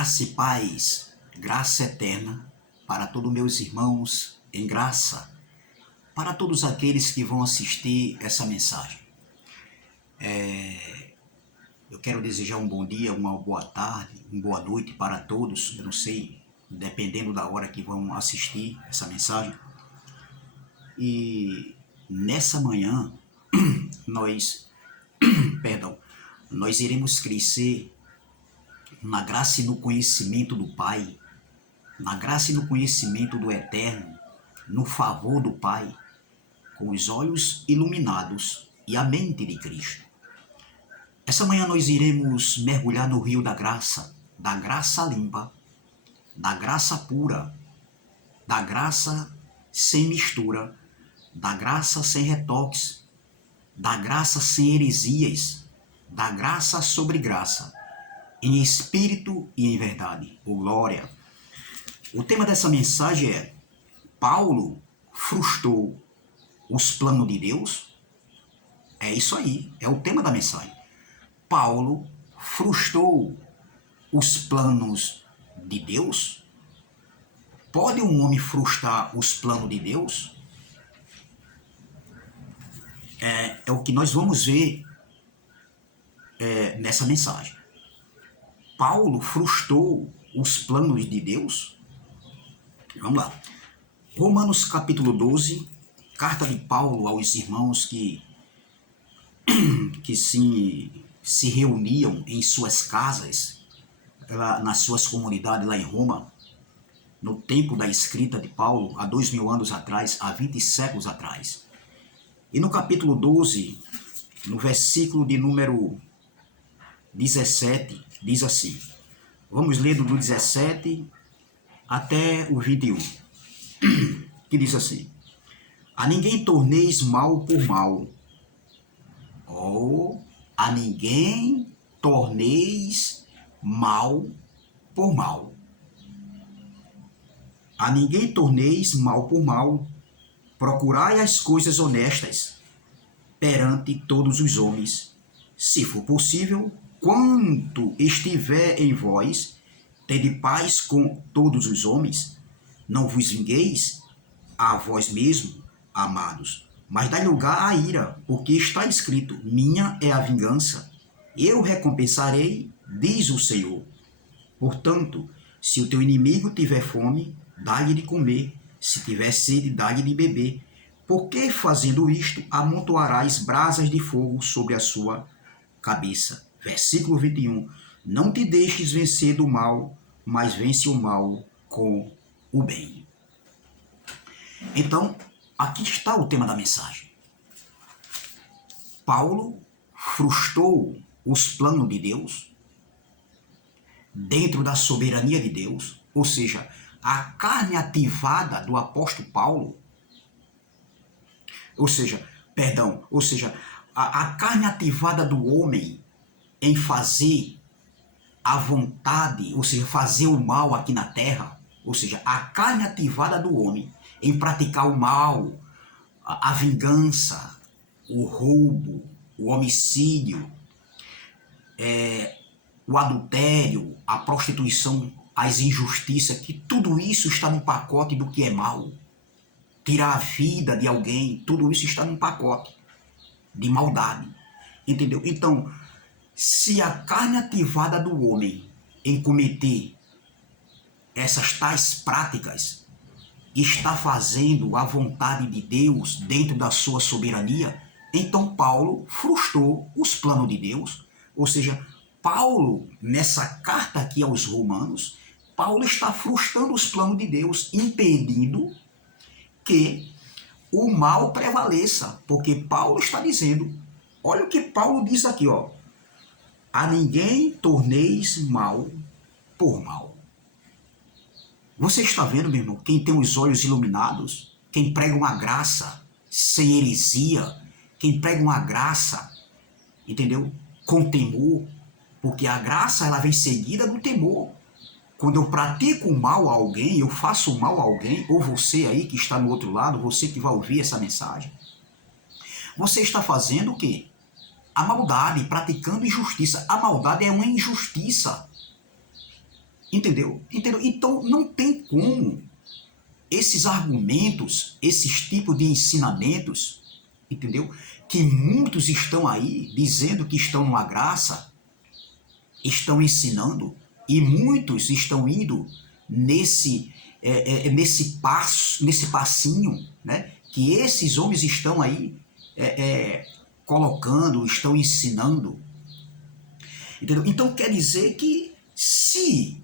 Graça e paz, graça eterna para todos meus irmãos em graça, para todos aqueles que vão assistir essa mensagem. Eu quero desejar um bom dia, uma boa tarde, uma boa noite para todos, eu não sei, dependendo da hora que vão assistir essa mensagem. E nessa manhã, nós iremos crescer na graça e no conhecimento do Pai, na graça e no conhecimento do Eterno, no favor do Pai, com os olhos iluminados e a mente de Cristo. Essa manhã nós iremos mergulhar no rio da graça limpa, da graça pura, da graça sem mistura, da graça sem retoques, da graça sem heresias, da graça sobre graça, em espírito e em verdade. Oh, glória! O tema dessa mensagem é: Paulo frustrou os planos de Deus? É isso aí, é o tema da mensagem. Paulo frustrou os planos de Deus? Pode um homem frustrar os planos de Deus? É o que nós vamos ver nessa mensagem. Paulo frustrou os planos de Deus? Vamos lá. Romanos capítulo 12, carta de Paulo aos irmãos que se reuniam em suas casas, nas suas comunidades lá em Roma, no tempo da escrita de Paulo, há 2000 anos atrás, há 20 séculos atrás. E no capítulo 12, no versículo de número 17, diz assim, vamos ler do 17 até o 21, que diz assim: a ninguém torneis mal por mal, a ninguém torneis mal por mal. A ninguém torneis mal por mal, procurai as coisas honestas perante todos os homens. Se for possível, quanto estiver em vós, tende paz com todos os homens. Não vos vingueis a vós mesmos, amados, mas dai lugar à ira, porque está escrito: minha é a vingança, eu recompensarei, diz o Senhor. Portanto, se o teu inimigo tiver fome, dá-lhe de comer, se tiver sede, dá-lhe de beber, porque fazendo isto, amontoarás brasas de fogo sobre a sua cabeça. Versículo 21, não te deixes vencer do mal, mas vence o mal com o bem. Então, aqui está o tema da mensagem. Paulo frustrou os planos de Deus dentro da soberania de Deus, ou seja, a carne ativada do apóstolo Paulo, a carne ativada do homem em fazer a vontade, ou seja, fazer o mal aqui na terra, ou seja, a carne ativada do homem em praticar o mal, a vingança, o roubo, o homicídio, o adultério, a prostituição, as injustiças, que tudo isso está no pacote do que é mal. Tirar a vida de alguém, tudo isso está num pacote de maldade. Entendeu? Então, se a carne ativada do homem em cometer essas tais práticas está fazendo a vontade de Deus dentro da sua soberania, então Paulo frustrou os planos de Deus. Ou seja, Paulo, nessa carta aqui aos Romanos, Paulo está frustrando os planos de Deus, impedindo que o mal prevaleça, porque Paulo está dizendo, olha o que Paulo diz aqui, a ninguém torneis mal por mal. Você está vendo, meu irmão, quem tem os olhos iluminados, quem prega uma graça sem heresia, quem prega uma graça, entendeu? Com temor, porque a graça ela vem seguida do temor. Quando eu pratico o mal a alguém, eu faço o mal a alguém, ou você aí que está no outro lado, você que vai ouvir essa mensagem, você está fazendo o quê? A maldade, praticando injustiça. A maldade é uma injustiça. Entendeu? Entendeu? Então não tem como esses argumentos, esses tipos de ensinamentos, entendeu? Que muitos estão aí dizendo que estão numa graça, estão ensinando, e muitos estão indo nesse passinho, né? Que esses homens estão aí colocando, estão ensinando, entendeu? Então quer dizer que se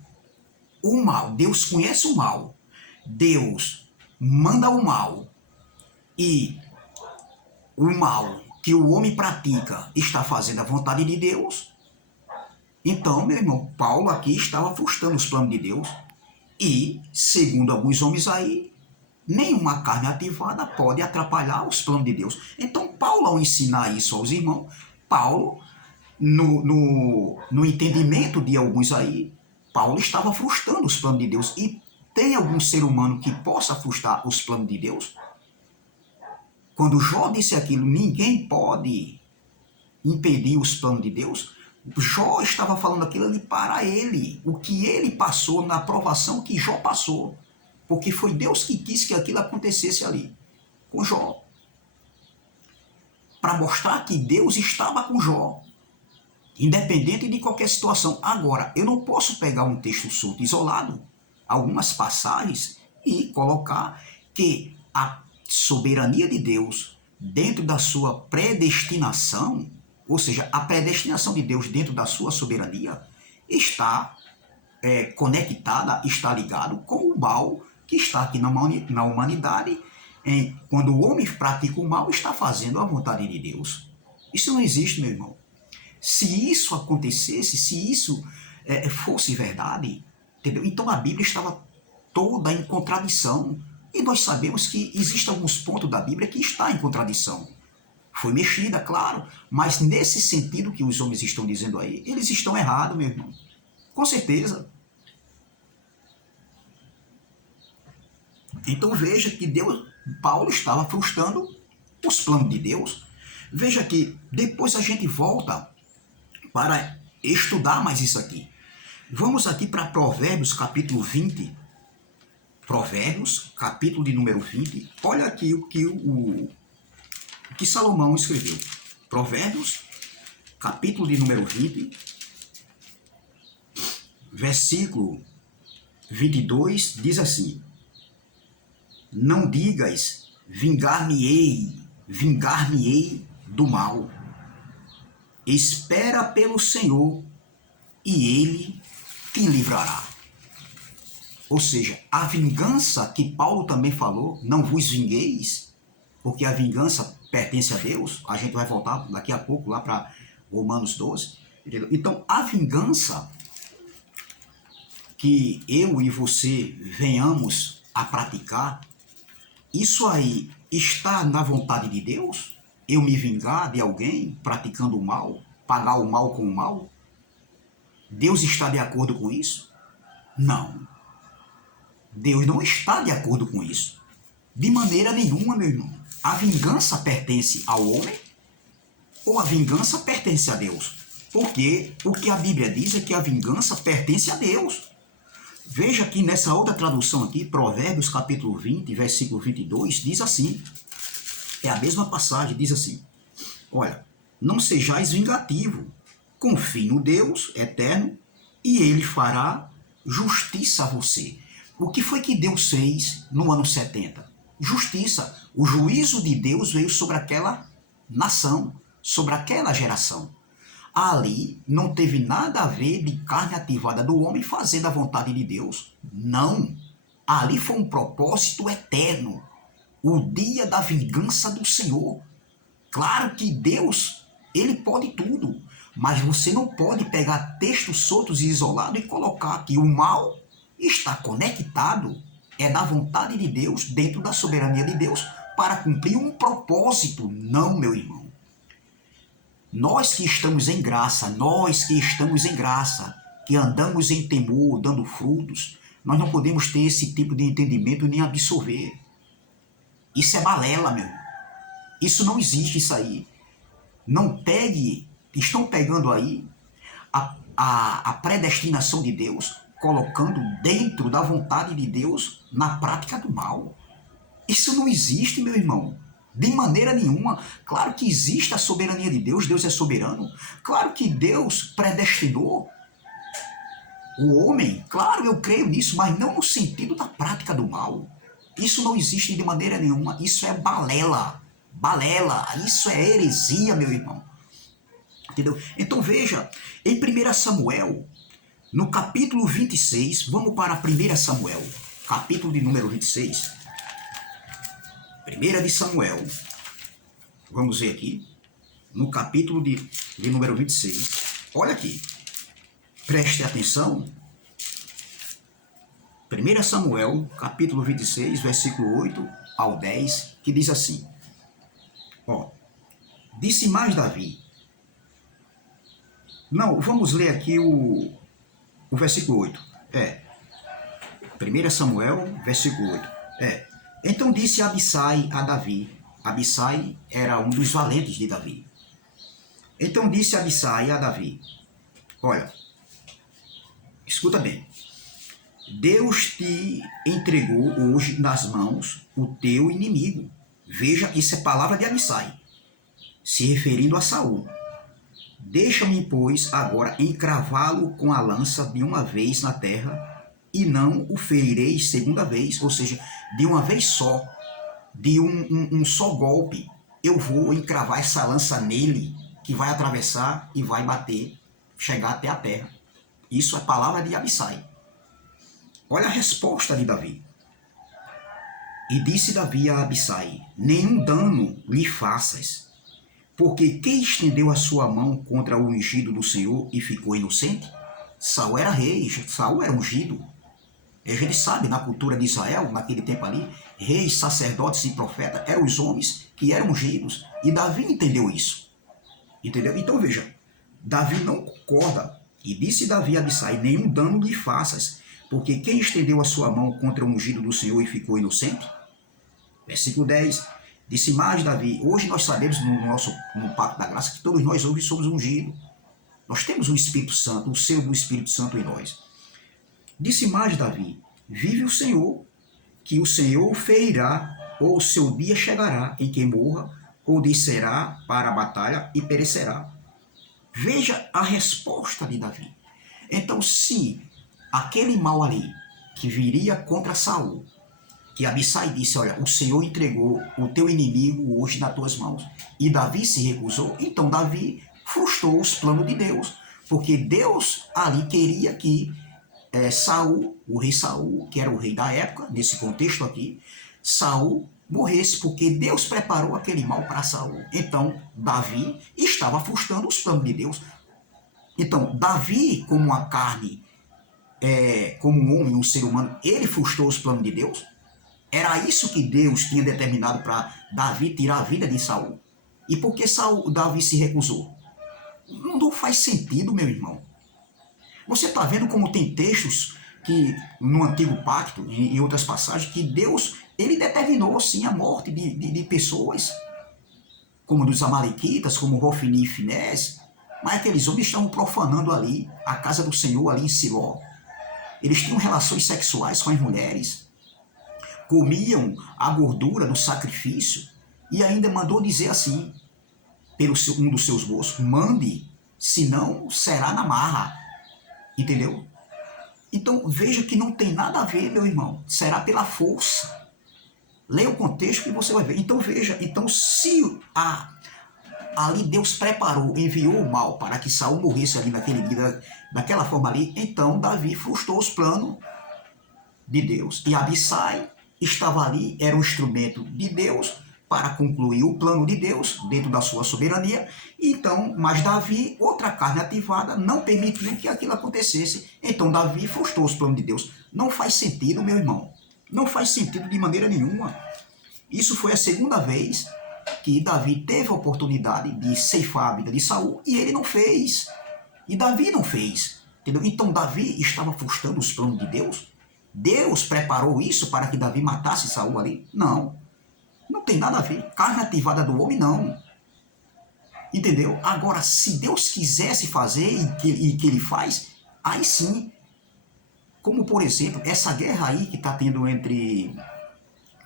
o mal, Deus conhece o mal, Deus manda o mal e o mal que o homem pratica está fazendo a vontade de Deus, então, meu irmão, Paulo aqui estava frustrando os planos de Deus e, segundo alguns homens aí, nenhuma carne ativada pode atrapalhar os planos de Deus. Então, Paulo, ao ensinar isso aos irmãos, Paulo, no entendimento de alguns aí, Paulo estava frustrando os planos de Deus. E tem algum ser humano que possa frustrar os planos de Deus? Quando Jó disse aquilo, ninguém pode impedir os planos de Deus. Jó estava falando aquilo ali para ele, o que ele passou, na provação que Jó passou. Porque foi Deus que quis que aquilo acontecesse ali, com Jó. Para mostrar que Deus estava com Jó, independente de qualquer situação. Agora, eu não posso pegar um texto solto, isolado, algumas passagens, e colocar que a soberania de Deus, dentro da sua predestinação, ou seja, a predestinação de Deus dentro da sua soberania, está conectada, está ligado com o mal que está aqui na humanidade. Quando o homem pratica o mal, está fazendo a vontade de Deus. Isso não existe, meu irmão. Se isso acontecesse, se isso fosse verdade, entendeu? Então a Bíblia estava toda em contradição. E nós sabemos que existem alguns pontos da Bíblia que está em contradição. Foi mexida, claro, mas nesse sentido que os homens estão dizendo aí, eles estão errados, meu irmão. Com certeza. Então veja que Paulo estava frustrando os planos de Deus. Veja que depois a gente volta para estudar mais isso aqui. Vamos aqui para Provérbios capítulo 20. Provérbios, capítulo de número 20. Olha aqui o que Salomão escreveu. Provérbios, capítulo de número 20, versículo 22, diz assim: Não digas, vingar-me-ei do mal. Espera pelo Senhor, e Ele te livrará. Ou seja, a vingança que Paulo também falou, não vos vingueis, porque a vingança pertence a Deus. A gente vai voltar daqui a pouco lá para Romanos 12. Entendeu? Então, a vingança que eu e você venhamos a praticar, isso aí está na vontade de Deus? Eu me vingar de alguém praticando o mal, pagar o mal com o mal? Deus está de acordo com isso? Não. Deus não está de acordo com isso. De maneira nenhuma, meu irmão. A vingança pertence ao homem ou a vingança pertence a Deus? Porque o que a Bíblia diz é que a vingança pertence a Deus. Veja aqui nessa outra tradução aqui, Provérbios capítulo 20, versículo 22, diz assim, é a mesma passagem, diz assim, olha, não sejais vingativo, confie no Deus eterno e Ele fará justiça a você. O que foi que Deus fez no ano 70? Justiça. O juízo de Deus veio sobre aquela nação, sobre aquela geração. Ali não teve nada a ver de carne ativada do homem fazendo a vontade de Deus. Não. Ali foi um propósito eterno. O dia da vingança do Senhor. Claro que Deus, Ele pode tudo. Mas você não pode pegar textos soltos e isolados e colocar que o mal está conectado, é da vontade de Deus, dentro da soberania de Deus, para cumprir um propósito. Não, meu irmão. Nós que estamos em graça, que andamos em temor, dando frutos, nós não podemos ter esse tipo de entendimento nem absorver. Isso é balela, meu irmão. Isso não existe, isso aí. Não pegue, estão pegando aí a predestinação de Deus, colocando dentro da vontade de Deus na prática do mal. Isso não existe, meu irmão. De maneira nenhuma. Claro que existe a soberania de Deus, Deus é soberano. Claro que Deus predestinou o homem, claro, eu creio nisso, mas não no sentido da prática do mal. Isso não existe de maneira nenhuma, isso é balela. Balela, isso é heresia, meu irmão. Entendeu? Então veja, em 1 Samuel, no capítulo 26, vamos para 1 Samuel, capítulo de número 26. 1 de Samuel, vamos ver aqui, no capítulo de número 26. Olha aqui, preste atenção. 1 Samuel, capítulo 26, versículo 8 ao 10, que diz assim, ó, disse mais Davi. Não, vamos ler aqui o versículo 8. 1 Samuel, versículo 8. Então disse Abissai a Davi. Abissai era um dos valentes de Davi. Então disse Abissai a Davi, olha, escuta bem, Deus te entregou hoje nas mãos o teu inimigo. Veja, isso é palavra de Abissai, se referindo a Saul. Deixa-me, pois, agora encravá-lo com a lança de uma vez na terra, e não o ferirei segunda vez, ou seja, de uma vez só, de um só golpe, eu vou encravar essa lança nele, que vai atravessar e vai bater, chegar até a terra. Isso é palavra de Abissai. Olha a resposta de Davi. E disse Davi a Abissai, nenhum dano lhe faças, porque quem estendeu a sua mão contra o ungido do Senhor e ficou inocente? Saul era rei, Saul era ungido. A gente sabe, na cultura de Israel, naquele tempo ali, reis, sacerdotes e profetas eram os homens que eram ungidos. E Davi entendeu isso. Entendeu? Então veja, Davi não concorda. E disse Davi a Abissai, nenhum dano lhe faças, porque quem estendeu a sua mão contra o ungido do Senhor e ficou inocente? Versículo 10. Disse mais Davi, hoje nós sabemos no Pacto da Graça que todos nós hoje somos ungidos. Nós temos o Espírito Santo, o selo do Espírito Santo em nós. Disse mais Davi, vive o Senhor, que o Senhor o ferirá, ou o seu dia chegará em que morra, ou descerá para a batalha e perecerá. Veja a resposta de Davi. Então, se aquele mal ali, que viria contra Saul, que Abissai disse, olha, o Senhor entregou o teu inimigo hoje nas tuas mãos, e Davi se recusou, então Davi frustrou os planos de Deus, porque Deus ali queria que Saul, o rei Saul, que era o rei da época, nesse contexto aqui, Saul morresse, porque Deus preparou aquele mal para Saul. Então, Davi estava frustrando os planos de Deus. Então, Davi, como uma carne, como um homem, um ser humano, ele frustrou os planos de Deus? Era isso que Deus tinha determinado para Davi tirar a vida de Saul? E por que Davi se recusou? Não faz sentido, meu irmão. Você está vendo como tem textos que no Antigo Pacto, em outras passagens, que Deus ele determinou sim a morte de pessoas, como dos Amalequitas, como Hofni e Finés, mas aqueles homens estavam profanando ali a casa do Senhor, ali em Siló. Eles tinham relações sexuais com as mulheres, comiam a gordura do sacrifício, e ainda mandou dizer assim, pelo um dos seus moços, mande, senão será na marra. Entendeu? Então veja que não tem nada a ver, meu irmão. Será pela força. Leia o contexto que você vai ver. Então veja, então se ali Deus preparou, enviou o mal para que Saul morresse ali naquele dia, daquela forma ali, então Davi frustrou os planos de Deus. E Abissai estava ali, era um instrumento de Deus para concluir o plano de Deus dentro da sua soberania. Então, mas Davi, outra carne ativada, não permitiu que aquilo acontecesse. Então Davi frustrou os planos de Deus. Não faz sentido, meu irmão. Não faz sentido de maneira nenhuma. Isso foi a segunda vez que Davi teve a oportunidade de ceifar a vida de Saul e ele não fez. E Davi não fez. Entendeu? Então Davi estava frustrando os planos de Deus. Deus preparou isso para que Davi matasse Saul ali? Não. Não tem nada a ver. Carne ativada do homem, não. Entendeu? Agora, se Deus quisesse fazer e que ele faz, aí sim, Como, por exemplo, essa guerra aí que está tendo entre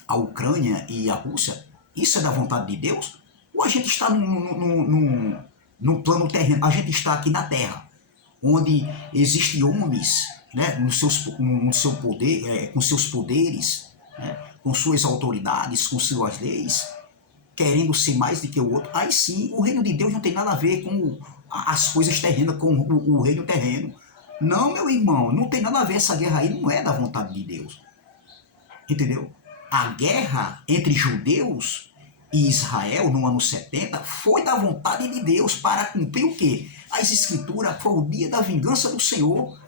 a Ucrânia e a Rússia, isso é da vontade de Deus? Ou a gente está num plano terreno? A gente está aqui na Terra, onde existem homens, né, no seu poder, com seus poderes, né, com suas autoridades, com suas leis, querendo ser mais do que o outro. Aí sim, o reino de Deus não tem nada a ver com as coisas terrenas, com o reino terreno. Não, meu irmão, não tem nada a ver. Essa guerra aí não é da vontade de Deus. Entendeu? A guerra entre judeus e Israel no ano 70 foi da vontade de Deus para cumprir o quê? As escrituras, foi o dia da vingança do Senhor.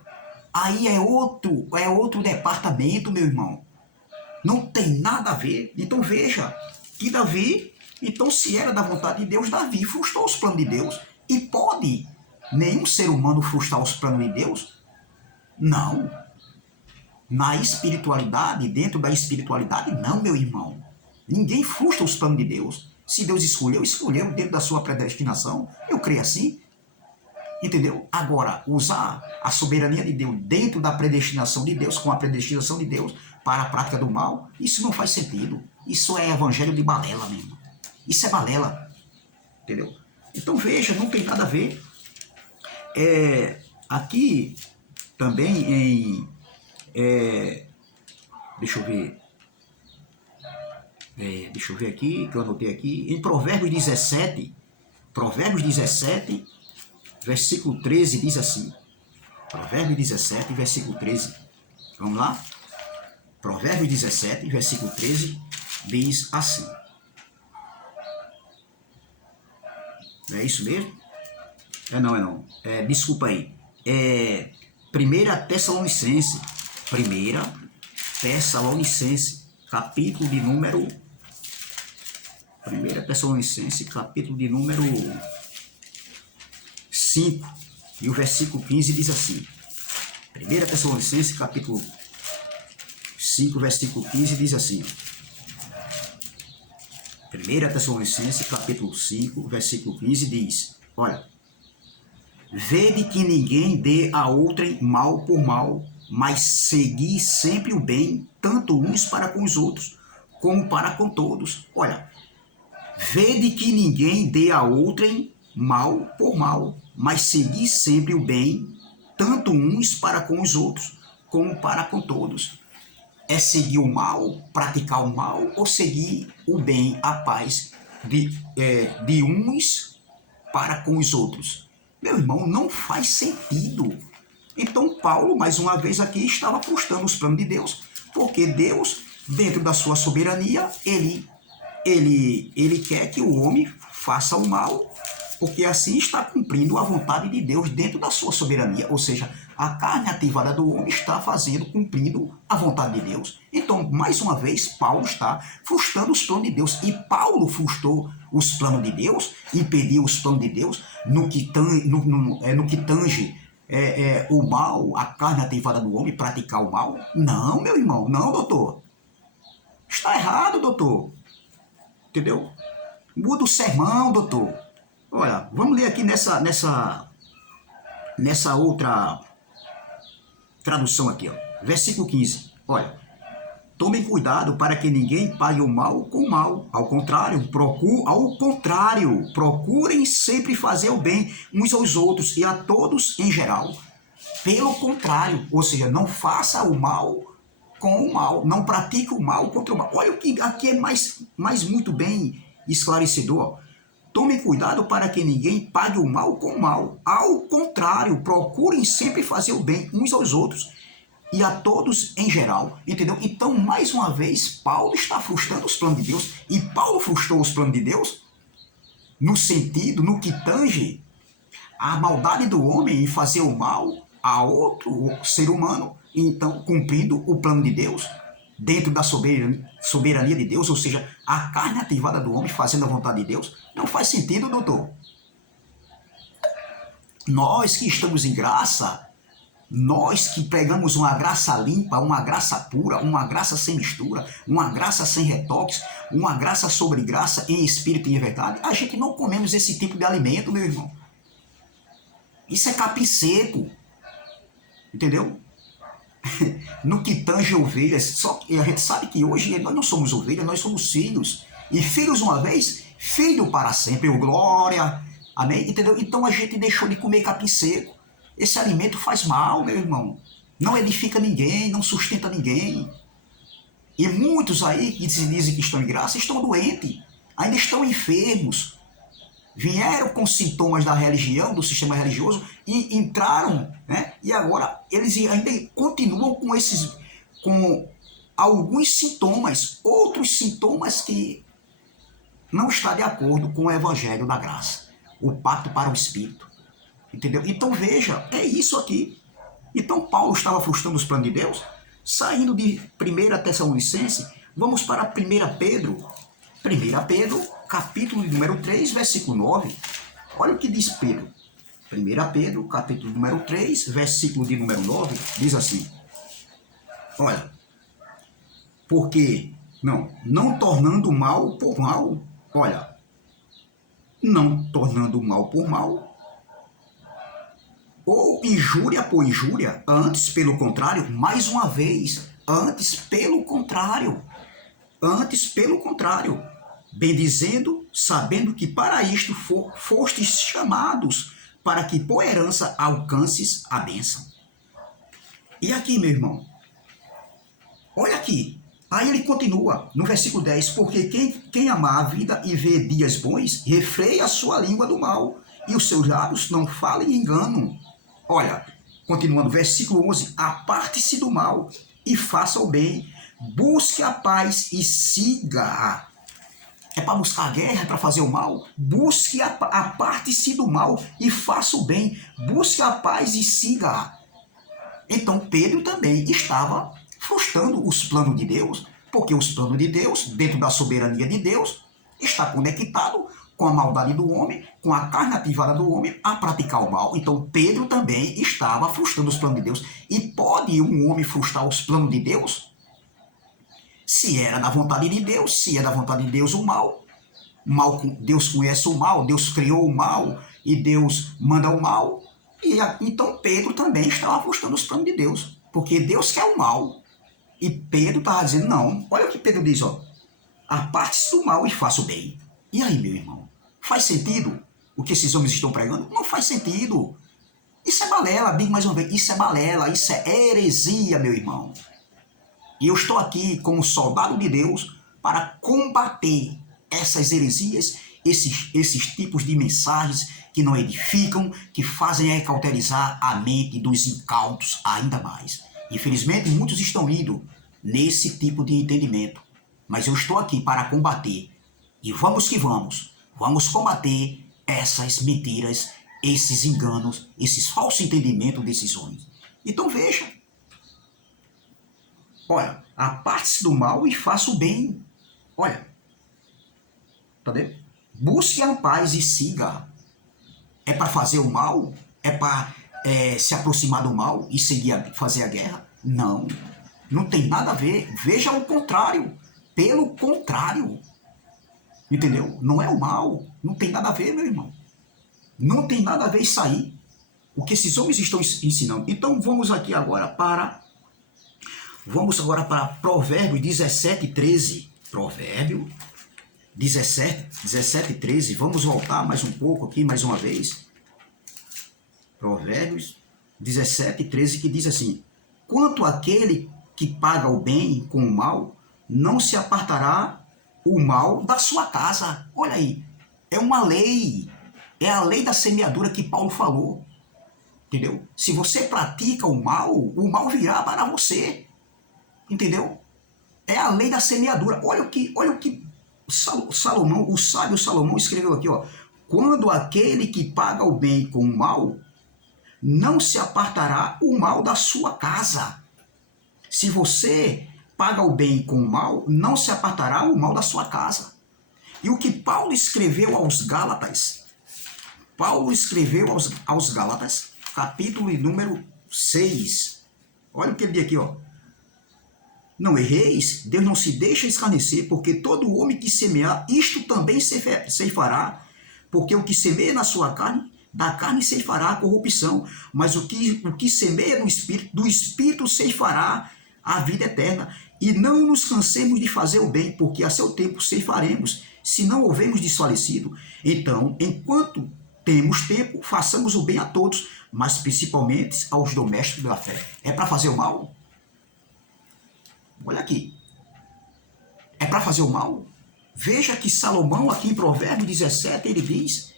Aí é outro departamento, meu irmão. Não tem nada a ver. Então veja que Davi, então se era da vontade de Deus, Davi frustrou os planos de Deus. E pode nenhum ser humano frustrar os planos de Deus? Não. Na espiritualidade, dentro da espiritualidade, não, meu irmão. Ninguém frustra os planos de Deus. Se Deus escolheu, escolheu dentro da sua predestinação. Eu creio assim. Entendeu? Agora, usar a soberania de Deus dentro da predestinação de Deus, com a predestinação de Deus para a prática do mal, isso não faz sentido. Isso é evangelho de balela mesmo. Isso é balela. Entendeu? Então veja, não tem nada a ver. Aqui também deixa eu ver. Deixa eu ver aqui, que eu anotei aqui. Em Provérbios 17, versículo 13 diz assim. Provérbios 17, versículo 13. Vamos lá? Provérbios 17, versículo 13 diz assim. É isso mesmo? Não. Desculpa aí. 1 Tessalonicense, capítulo de número 5, e o versículo 15 diz assim. 1 Tessalonicense, capítulo 5, versículo 15 diz assim. 1 Tessalonicense, capítulo 5, versículo 15 diz, olha, vede que ninguém dê a outrem mal por mal, mas segui sempre o bem, tanto uns para com os outros, como para com todos. Olha, vede que ninguém dê a outrem mal por mal, mas segui sempre o bem, tanto uns para com os outros, como para com todos. É seguir o mal, praticar o mal, ou seguir o bem, a paz de uns para com os outros? Meu irmão, não faz sentido. Então Paulo, mais uma vez aqui, estava frustrando os planos de Deus, porque Deus, dentro da sua soberania, ele quer que o homem faça o mal, porque assim está cumprindo a vontade de Deus dentro da sua soberania, ou seja, a carne ativada do homem está cumprindo a vontade de Deus. Então, mais uma vez, Paulo está frustrando os planos de Deus. E Paulo frustrou os planos de Deus, impediu os planos de Deus no que tange o mal, a carne ativada do homem, praticar o mal? Não, meu irmão, não, doutor. Está errado, doutor. Entendeu? Muda o sermão, doutor. Olha, vamos ler aqui nessa outra tradução aqui, ó. Versículo 15. Olha, tomem cuidado para que ninguém pague o mal com o mal. Ao contrário, procurem sempre fazer o bem uns aos outros e a todos em geral. Pelo contrário, ou seja, não faça o mal com o mal, não pratique o mal contra o mal. Olha o que aqui é mais muito bem esclarecedor. Tomem cuidado para que ninguém pague o mal com o mal. Ao contrário, procurem sempre fazer o bem uns aos outros e a todos em geral. Entendeu? Então, mais uma vez, Paulo está frustrando os planos de Deus. E Paulo frustrou os planos de Deus no que tange a maldade do homem em fazer o mal a outro ser humano, então cumprindo o plano de Deus dentro da soberania de Deus, ou seja, a carne ativada do homem fazendo a vontade de Deus. Não faz sentido, doutor. Nós que estamos em graça, nós que pregamos uma graça limpa, uma graça pura, uma graça sem mistura, uma graça sem retoques, uma graça sobre graça em espírito e em verdade, a gente não comemos esse tipo de alimento, meu irmão. Isso é capim seco. Entendeu? no que tange ovelhas. Só que a gente sabe que hoje nós não somos ovelhas, nós somos filhos. E filhos uma vez, filho para sempre. O glória. Amém? Entendeu? Então a gente deixou de comer capim seco. Esse alimento faz mal, meu irmão. Não edifica ninguém, não sustenta ninguém. E muitos aí que dizem que estão em graça estão doentes, ainda estão enfermos. Vieram com sintomas da religião, do sistema religioso, e entraram, né? E agora eles ainda continuam com alguns sintomas, outros sintomas que não está de acordo com o evangelho da graça, o pacto para o espírito, entendeu? Então veja, é isso aqui. Então Paulo estava frustrando os planos de Deus, saindo de 1 Tessalonicense, vamos para 1 Pedro. 1 Pedro, capítulo número 3, versículo 9. Olha o que diz Pedro. 1 Pedro, capítulo número 3, versículo de número 9, diz assim. Olha, porque, não tornando mal por mal, olha, não tornando mal por mal, ou injúria por injúria, antes pelo contrário, mais uma vez, antes pelo contrário, bendizendo, sabendo que para isto fostes chamados, para que por herança alcances a bênção. E aqui, meu irmão, olha aqui, aí ele continua no versículo 10, porque quem amar a vida e vê dias bons, refreia a sua língua do mal, e os seus lábios não falem engano. Olha, continuando, versículo 11, aparte-se do mal e faça o bem, busque a paz e siga. É para buscar a guerra, é para fazer o mal? Busque aparte-se do mal e faça o bem, busque a paz e siga. Então Pedro também estava frustrando os planos de Deus, porque os planos de Deus, dentro da soberania de Deus, está conectado com a maldade do homem, com a carne ativada do homem a praticar o mal. Então Pedro também estava frustrando os planos de Deus. E pode um homem frustrar os planos de Deus? Se era da vontade de Deus, se é da vontade de Deus o mal, Deus conhece o mal, Deus criou o mal e Deus manda o mal. E então Pedro também estava frustrando os planos de Deus, porque Deus quer o mal. E Pedro estava dizendo, não, olha o que Pedro diz, ó, aparte-se do mal e faça o bem. E aí, meu irmão, faz sentido o que esses homens estão pregando? Não faz sentido. Isso é balela, digo mais uma vez, isso é balela, isso é heresia, meu irmão. E eu estou aqui como soldado de Deus para combater essas heresias, esses tipos de mensagens que não edificam, que fazem cauterizar a mente dos incautos ainda mais. Infelizmente, muitos estão indo nesse tipo de entendimento. Mas eu estou aqui para combater. E vamos que vamos. Vamos combater essas mentiras, esses enganos, esses falsos entendimentos desses homens. Então veja. Olha, aparte-se do mal e faça o bem. Olha, tá vendo? Busque a paz e siga. É para fazer o mal? É para se aproximar do mal e fazer a guerra? Não, não tem nada a ver. Veja o contrário. Pelo contrário. Entendeu? Não é o mal. Não tem nada a ver, meu irmão. Não tem nada a ver isso aí. O que esses homens estão ensinando. Então vamos aqui agora para... Vamos agora para Provérbios 17, 13. Provérbio 17, 13. Vamos voltar mais um pouco aqui, mais uma vez. Provérbios 17, 13, que diz assim: quanto àquele que paga o bem com o mal, não se apartará o mal da sua casa. Olha aí, é uma lei. É a lei da semeadura que Paulo falou. Entendeu? Se você pratica o mal virá para você. Entendeu? É a lei da semeadura. Olha o que Salomão, o sábio Salomão escreveu aqui, ó. Quando aquele que paga o bem com o mal, não se apartará o mal da sua casa. Se você paga o bem com o mal, não se apartará o mal da sua casa. E o que Paulo escreveu aos Gálatas, aos Gálatas, capítulo número 6. Olha o que ele diz aqui, ó. Não erreis, Deus não se deixa escarnecer, porque todo homem que semear, isto também ceifará, porque o que semeia na sua carne, Da carne ceifará a corrupção, mas o que semeia no Espírito, do Espírito ceifará a vida eterna. E não nos cansemos de fazer o bem, porque a seu tempo ceifaremos, se não houvermos desfalecido. Então, enquanto temos tempo, façamos o bem a todos, mas principalmente aos domésticos da fé. É para fazer o mal? Olha aqui. É para fazer o mal? Veja que Salomão, aqui em Provérbios 17, ele diz,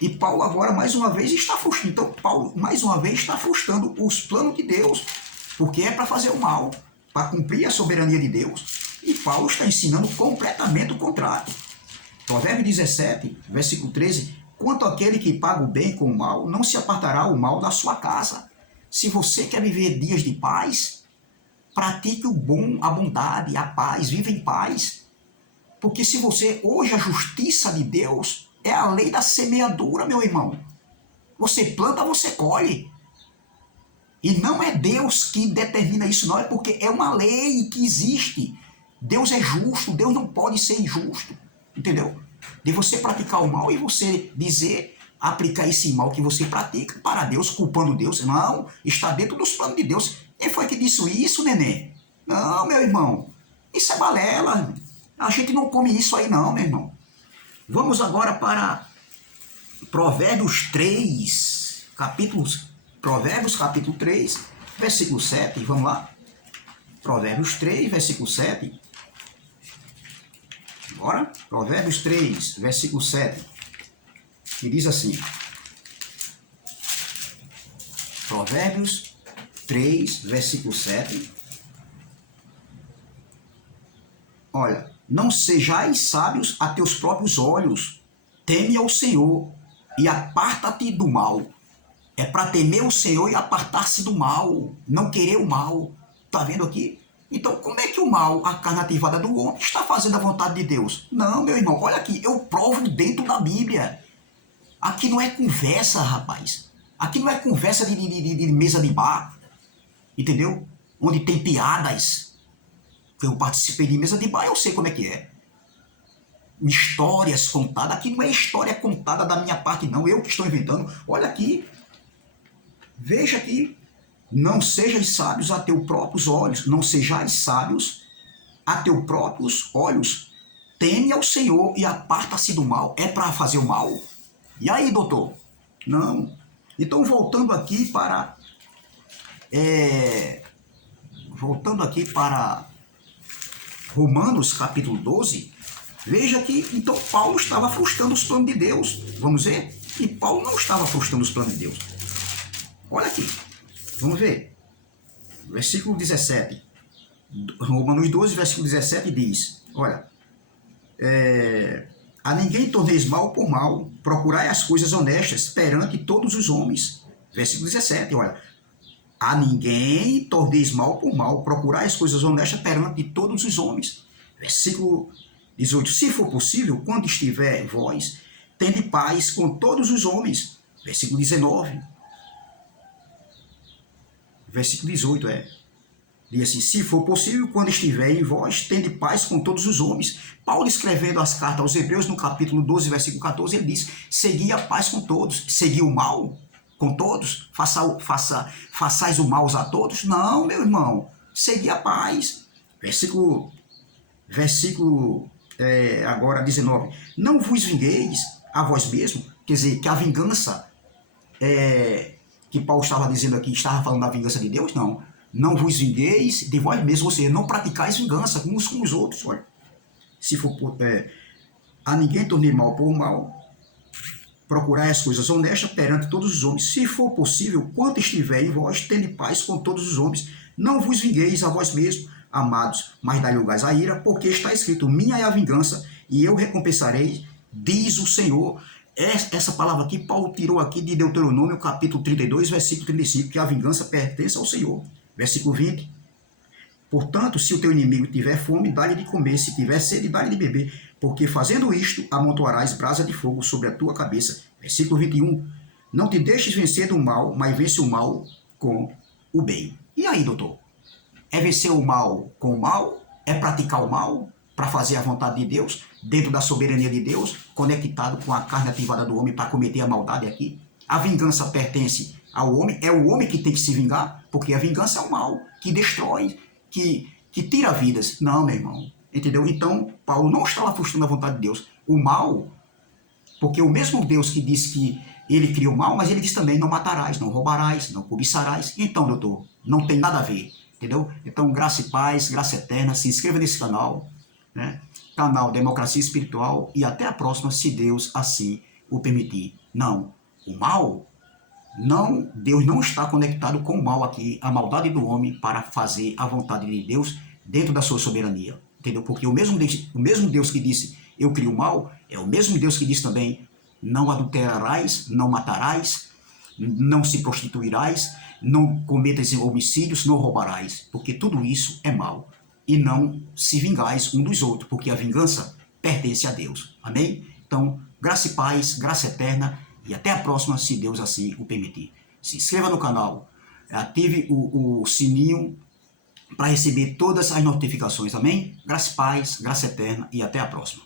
e Paulo agora, mais uma vez, está frustrando. Então, Paulo, mais uma vez, está frustrando os planos de Deus, porque é para fazer o mal, para cumprir a soberania de Deus. E Paulo está ensinando completamente o contrário. Provérbios 17, versículo 13, quanto àquele que paga o bem com o mal, não se apartará o mal da sua casa. Se você quer viver dias de paz, pratique o bom, a bondade, a paz, viva em paz. Porque se você, hoje a justiça de Deus é a lei da semeadura, meu irmão. Você planta, você colhe. E não é Deus que determina isso, não, é porque é uma lei que existe. Deus é justo, Deus não pode ser injusto, entendeu? De você praticar o mal e você dizer, aplicar esse mal que você pratica para Deus, culpando Deus. Não, está dentro dos planos de Deus. Quem foi que disse isso, neném? Não, meu irmão, isso é balela. A gente não come isso aí não, meu irmão. Vamos agora para Provérbios 3, Provérbios capítulo 3, versículo 7, vamos lá. Provérbios 3, versículo 7. Bora? Provérbios 3, versículo 7, que diz assim. Provérbios 3, versículo 7. Olha, não sejais sábios a teus próprios olhos, teme ao Senhor e aparta-te do mal. É para temer o Senhor e apartar-se do mal, não querer o mal. Tá vendo aqui? Então, como é que o mal, a carne ativada do homem, está fazendo a vontade de Deus? Não, meu irmão, olha aqui, eu provo dentro da Bíblia. Aqui não é conversa, rapaz. Aqui não é conversa de mesa de bar, entendeu? Onde tem piadas. Eu participei de mesa de bar, eu sei como é que é. Histórias contadas. Aqui não é história contada da minha parte, não. Eu que estou inventando. Olha aqui. Veja aqui. Não sejais sábios a teus próprios olhos. Não sejais sábios a teus próprios olhos. Teme ao Senhor e aparta-se do mal. É para fazer o mal? E aí, doutor? Não. Então, voltando aqui para Romanos capítulo 12, veja que então Paulo estava frustrando os planos de Deus. Vamos ver? E Paulo não estava frustrando os planos de Deus. Olha aqui, vamos ver. Versículo 17. Romanos 12, versículo 17 diz, olha, a ninguém torneis mal por mal, procurai as coisas honestas perante todos os homens. Versículo 17, olha, a ninguém torneis mal por mal, procurai as coisas honestas perante todos os homens. Versículo 18, se for possível, quando estiver vós, tende paz com todos os homens. Versículo 19. Versículo 18 diz assim, se for possível, quando estiver em vós, tende paz com todos os homens. Paulo escrevendo as cartas aos Hebreus, no capítulo 12, versículo 14, ele diz, segui a paz com todos. Segui o mal com todos? Façais o mal a todos? Não, meu irmão. Segui a paz. Versículo agora 19. Não vos vingueis a vós mesmo. Quer dizer, que a vingança que Paulo estava dizendo aqui, estava falando da vingança de Deus? Não. Não vos vingueis de vós mesmos, ou seja, não praticais vingança uns com os outros. Olha, se for a ninguém tornei mal por mal, procurai as coisas honestas perante todos os homens. Se for possível, quanto estiver em vós, tende paz com todos os homens. Não vos vingueis a vós mesmos, amados, mas dai lugar à ira, porque está escrito, minha é a vingança, e eu recompensarei, diz o Senhor. Essa palavra aqui, Paulo tirou aqui de Deuteronômio, capítulo 32, versículo 35, que a vingança pertence ao Senhor. Versículo 20. Portanto, se o teu inimigo tiver fome, dá-lhe de comer, se tiver sede, dá-lhe de beber, porque fazendo isto, amontoarás brasa de fogo sobre a tua cabeça. Versículo 21. Não te deixes vencer do mal, mas vence o mal com o bem. E aí, doutor? É vencer o mal com o mal? É praticar o mal? para fazer a vontade de Deus, dentro da soberania de Deus, conectado com a carne ativada do homem para cometer a maldade aqui. A vingança pertence ao homem, é o homem que tem que se vingar, porque a vingança é o mal, que destrói, que tira vidas. Não, meu irmão, entendeu? Então, Paulo não estava frustrando a vontade de Deus. O mal, porque o mesmo Deus que disse que ele criou o mal, mas ele diz também, não matarás, não roubarás, não cobiçarás. Então, doutor, não tem nada a ver, entendeu? Então, graça e paz, graça eterna, se inscreva nesse canal, né? Canal Democracia Espiritual, e até a próxima, se Deus assim o permitir. Não, o mal, não, Deus não está conectado com o mal aqui, a maldade do homem para fazer a vontade de Deus dentro da sua soberania, entendeu? Porque o mesmo Deus que disse, eu crio o mal, é o mesmo Deus que diz também, não adulterarás, não matarás, não se prostituirás, não cometas homicídios, não roubarás, porque tudo isso é mal. E não se vingais um dos outros, porque a vingança pertence a Deus. Amém? Então, graça e paz, graça eterna, e até a próxima, se Deus assim o permitir. Se inscreva no canal, ative o sininho para receber todas as notificações. Amém? Graça e paz, graça eterna, e até a próxima.